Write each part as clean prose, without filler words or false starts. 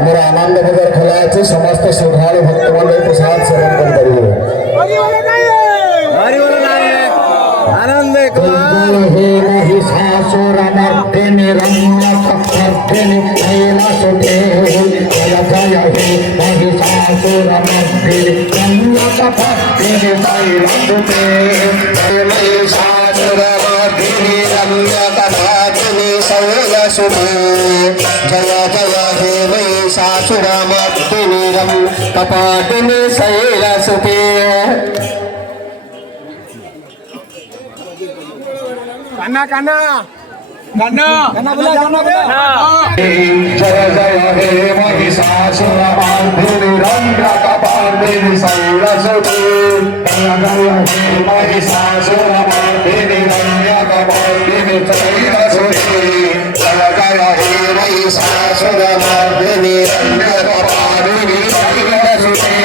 हमारा आनंद नगर खेला समस्त श्रद्धालु भक्तमंडल प्रसाद सेवन करिए आनंद महिषासुरमर्दिनि रम्यकपर्दिनि कैलासुते जय जय हे महिषासुरमर्दिनि रम्यकपर्दिनि कैलासुते महिषासुरमर्दिनि रम्यकपर्दिनि कैलासुते जय जय हे महिषासुरमर्दिनि रम्यकपर्दिनि कैलासुते कान्ना कान्ना कान्ना कान्ना बोला कान्ना बोला जय जय हे महिषासुरमर्दिनि रम्यकपर्दिनि कैलासुते जय जय हे महिषासुरमर्दिनि रम्यकपर्दिनि कैलासुते जय जय हे महिषासुरमर्दिनि रम्यकपर्दिनि कैलासुते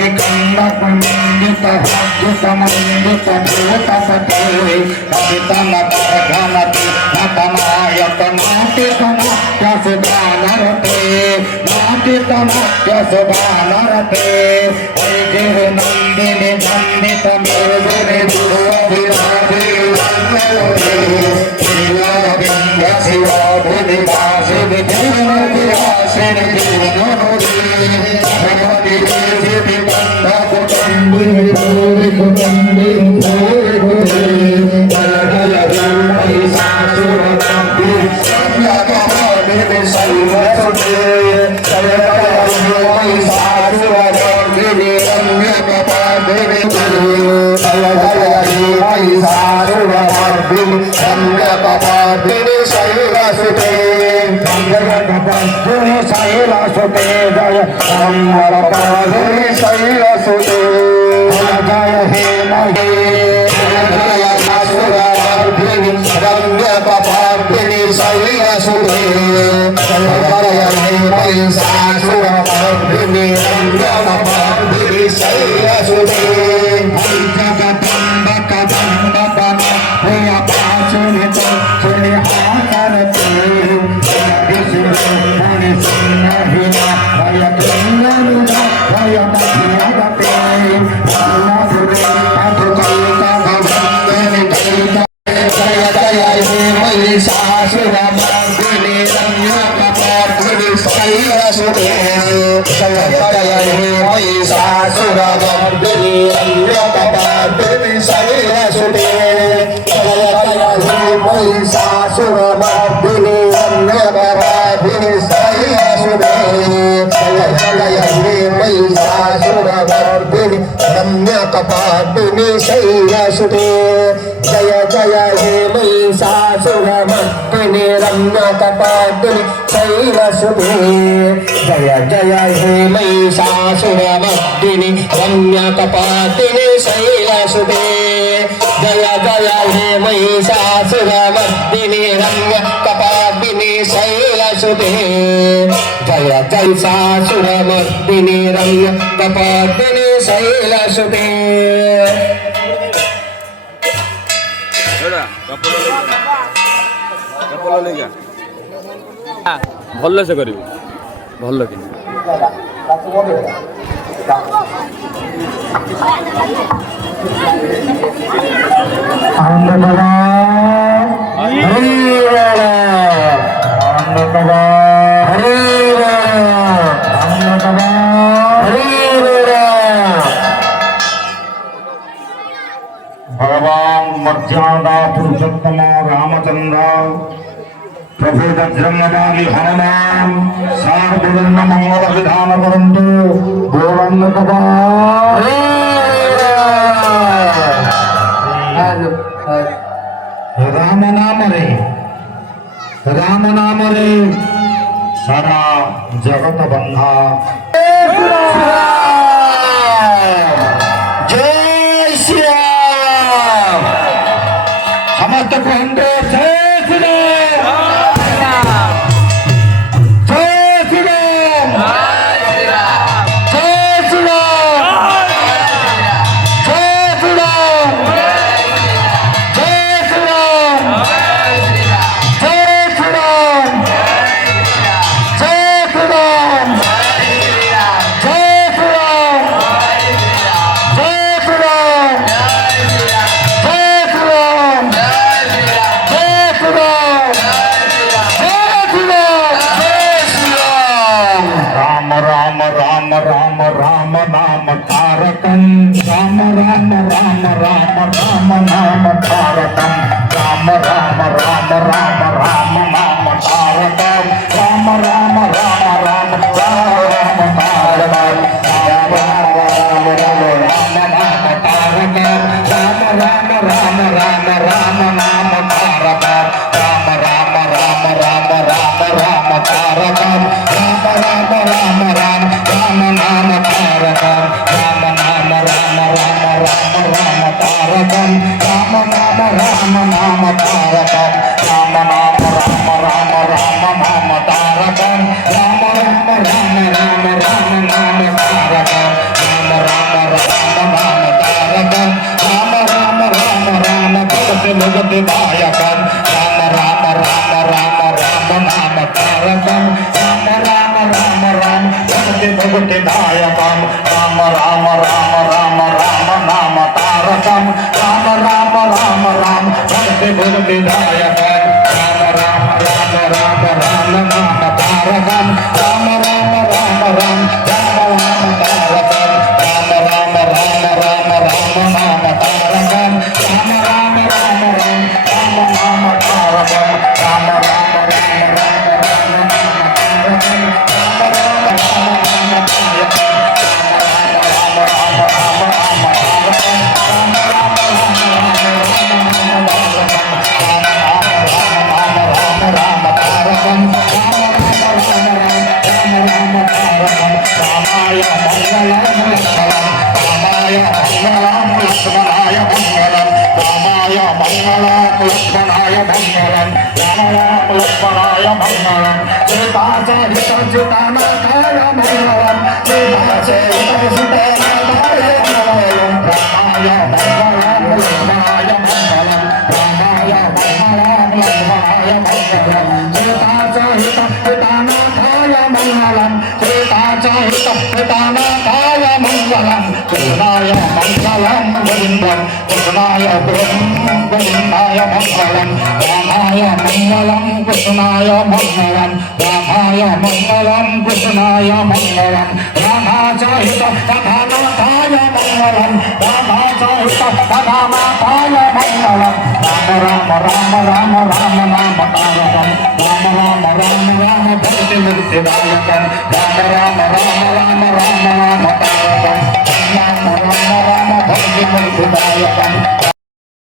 विकण्ड कुण्डित युत मंडित भूतपते कवितन घनति नतनायत नाटित नाट्य सुधानरते नाटित नाट्य सुधानरते गिर नंदिनि नंदित मेरुनि दुर्विराधि शिवाधि वासि विधिनि वासिनि जीवनोदि भगवति देवी बंधा कुटुंबि कुटुंबि जय जय महिषासुरमर्दिनि रम्यकपर्दिनि कैलासुते जय जय महिषासुरमर्दिनि रम्यकपर्दिनि जय जय महिषासुरमर्दिनि रम्यकपर्दिनि कैलासुते रम्यकपर्दिनि कैलासुते जय रम्यकपर्दिनि कैलासुते जय जय हे महिषासुरमर्दिनि रम्यकपर्दिनि कैलासुते जय जय हे महिषासुरमर्दिनि रम्यकपर्दिनि कैलासुते जगदम्ब कदम्ब प्रिय पाशुनित सुनि आचरते विष्णुनि सिंहिना भय कृष्णनुदा भय मध्यगते रामसुरे अधुकैता भवन्दिनि कैता जय जय हे महिषासुरमर्दिनि रम्यकपर्दिनि कैलासुते जय जय हे महिषासुरमर्दिनि रम्यकपर्दिनि कैलासुते जय जय हे महिषासुरमर्दिनि रम्यकपर्दिनि कैलासुते जय जय हे महिषासुरमर्दिनि रम्यकपर्दिनि कैलासुते जय जय हे महिषासुरमर्दिनि रम्यकपर्दिनि कैलासुते जय जय हे महिषासुरमर्दिनि रम्यकपर्दिनि कैलासुते जय जय हे महिषासुरमर्दिनि रम्यकपर्दिनि कैलासुते सुते जय जैसासुरमर्दिनि रम्य कपादिनि शैलसुते ଭଲସେ କରିବି ଭଲ କି भगवान मर्यादा पुरुषोत्तम रामचंद्र प्रभु वज्रंगमाली हनुमान सार्वजन मंगल विधान करंतु गौरंग राम नाम रे सारा जगत बंधा जय श्री राम समस्त कहते जय श्री राम जय श्री राम जय श्री राम जय श्री राम जय श्री राम जय श्री राम जय श्री राम जय श्री राम जय श्री राम जय श्री राम राम राम राम राम राम नाम तारकं राम राम राम राम राम नाम तारकं राम राम राम राम राम नाम तारकं राम राम राम राम राम तारकं राम राम राम राम राम नाम तारकं राम राम राम राम राम नाम तारकं राम राम राम राम राम राम तारकं राम राम राम राम राम नाम तारकं राम नाम राम राम राम राम तारकं राम नाम राम नाम तारकं राम नाम राम राम राम नाम तारकं राम राम राम राम राम नाम तारकं राम राम राम नाम तारकं राम राम राम राम भगति भगति दायकं राम राम राम राम राम नाम तारकं राम राम राम राम भगति भगति दायकं राम राम राम राम राम नाम तारकं राम राम राम राम भगति भगति दायकं राम राम राम राम राम नाम तारकं राम राम राम राम राम नाम तारकं राम राम राम राम राम नाम तारकं राम राम राम राम राम नाम तारकं राम राम राम राम राम नाम तारकं राम राम राम राम तारकं राम राम राम राम तारकं राम राम राम राम राम राम तारकं राम राम राम राम तारकं रामाय मंगलं रामाय मंगलं लक्ष्मणाय मंगलं रामाय मंगलं लक्ष्मणाय मंगलं राम लक्ष्मणाय मंगलं सीता सहित सीतानाथाय मंगलं सीता सहित सीतानाथाय मंगलं रामाय मंगलं लक्ष्मणाय मंगलं रामाय मंगलं लक्ष्मणाय मंगलं सीता सहित सीतानाथाय मंगलं सीता सहित सीतानाथाय मंगलं कृष्णाय मंगलं गोविन्दं कृष्णाय गोविन्दाय मंगलं रामाय मंगलं कृष्णाय मंगलं रामाय मंगलं कृष्णाय मंगलं रामाचाहित तथानाथाय मंगलं रामाचाहित तथानाथाय मंगलं राम राम राम राम राम नाम तारकं राम राम राम राम भक्ति मुक्तिदायकं राम राम राम राम राम नाम तारकं राम राम राम भक्ति मुक्तिदायकं